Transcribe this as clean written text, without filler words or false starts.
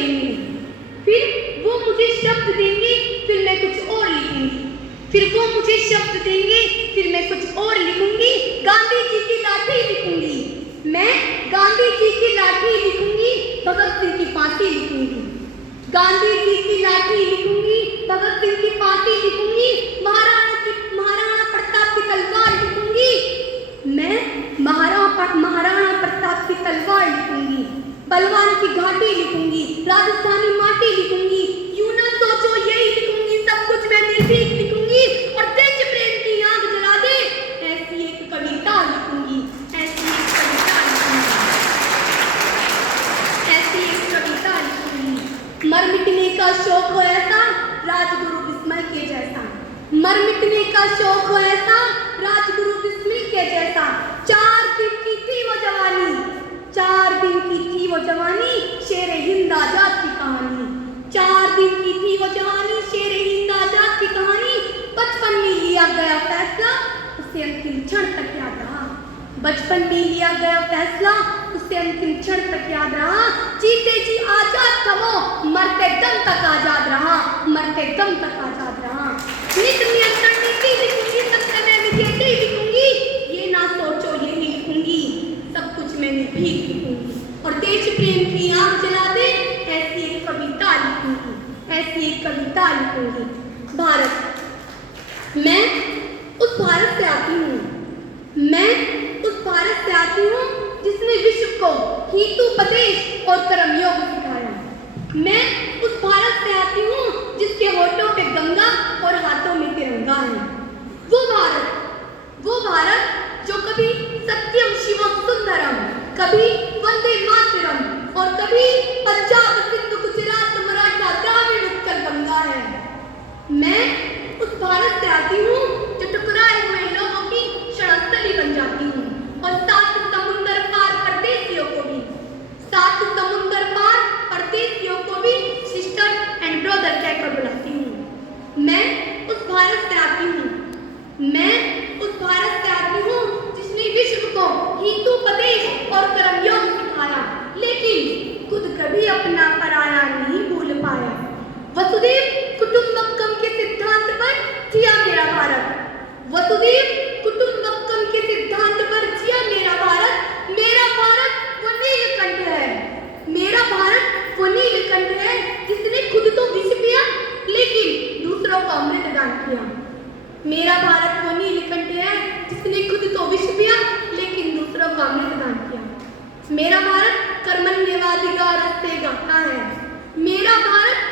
देंगे, फिर वो मुझे शब्द देंगे, फिर मैं कुछ और लिखूंगी, फिर वो मुझे शब्द देंगे, फिर मैं कुछ और लिखूंगी। गांधी जी की लाठी लिखूंगी, मैं गांधी जी की लाठी लिखूंगी, भगत सिंह की फांसी लिखूंगी। गांधी जी की लाठी लिखूंगी, भगत सिंह की फांसी लिखूंगी, महाराणा प्रताप की तलवार लिखूंगी, मैं महाराणा प्रताप की तलवार लिखूंगी, बलवान की घाटी लिखूंगी, राजस्थानी माटी लिखूंगी। यूं ना सोचो यही लिखूंगी, सब कुछ मैं निर्भीक लिखूंगी, और देश प्रेम की आग जला दे ऐसी एक कविता लिखूंगी, ऐसी एक कविता लिखूंगी, ऐसी एक कविता लिखूंगी। मर मिटने का शौक हो ऐसा, राजगुरु बिस्मिल के जैसा, मर मिटने का शौक हो ऐसा, राजगुरु बिस्मिल के जैसा। 4 दिन की थी वो जवानी, 4 दिन की थी वो जवानी, शेर हिंद आजाद की कहानी। 4 दिन की थी वो जवानी, शेर हिंद आजाद की कहानी। बचपन में लिया गया फैसला, उसे अंतिम क्षण तक याद रहा। बचपन में लिया गया फैसला, उसे अंतिम क्षण तक याद रहा। जीते जी आजाद था वो, मरते दम तक आजाद रहा, मरते दम तक आजाद रहा। नित नियंत्रण नीति लिखूंगी, सत्य में विजेता लिखूंगी, ये ना सोचो यही लिखूंगी, सब कुछ मैं निर्भीक लिखूंगी, और देश प्रेम की आग जला दे ऐसी एक कविता लिखूंगी, ऐसी एक कविता लिखूंगी। भारत, मैं उस भारत से आती हूँ, मैं उस भारत से आती हूँ जिसने विश्व को हितोपदेश और कर्मयोग सिखाया। मैं उस भारत से आती हूँ जिसके होठों पे गंगा और हाथों में तिरंगा है। वो भारत जो कभी सत्यम शिवम सुंदरम, कभी वंदे मातरम और कभी पंजाब सिंधु गुजरात मराठा द्राविड़ उत्कल गंगा है। मैं उस भारत से आती हूँ जो टकराए हुए लोगों की क्षणस्थली बन जाती हूँ, और 7 समुंदर पार परदेशियों को भी, 7 समुंदर पार परदेशियों को भी सिस्टर एंड ब्रदर कहकर बुलाती हूँ। मैं उस भारत से आती हूँ, मैं उस भारत से आती हूँ जिसने विश्व को हितोपदेश और कर्मयोग सिखाया, लेकिन खुद कभी अपना पराया नहीं भूल पाया। वसुधैव कुटुंबकम के सिद्धांत पर जिया मेरा भारत, वसुधैव कुटुंबकम के सिद्धांत पर जिया मेरा भारत। मेरा भारत वो नीलकंठ है, मेरा भारत वो नीलकंठ है जिसने खुद तो विष पिया लेकिन दूसरों को अमृत दान किया। मेरा भारत वो नीलकंठ है जिसने खुद तो विष पिया लेकिन दूसरों को अमृत दान किया। मेरा भारत कर्मण्यवाधिकार से गाता है, मेरा भारत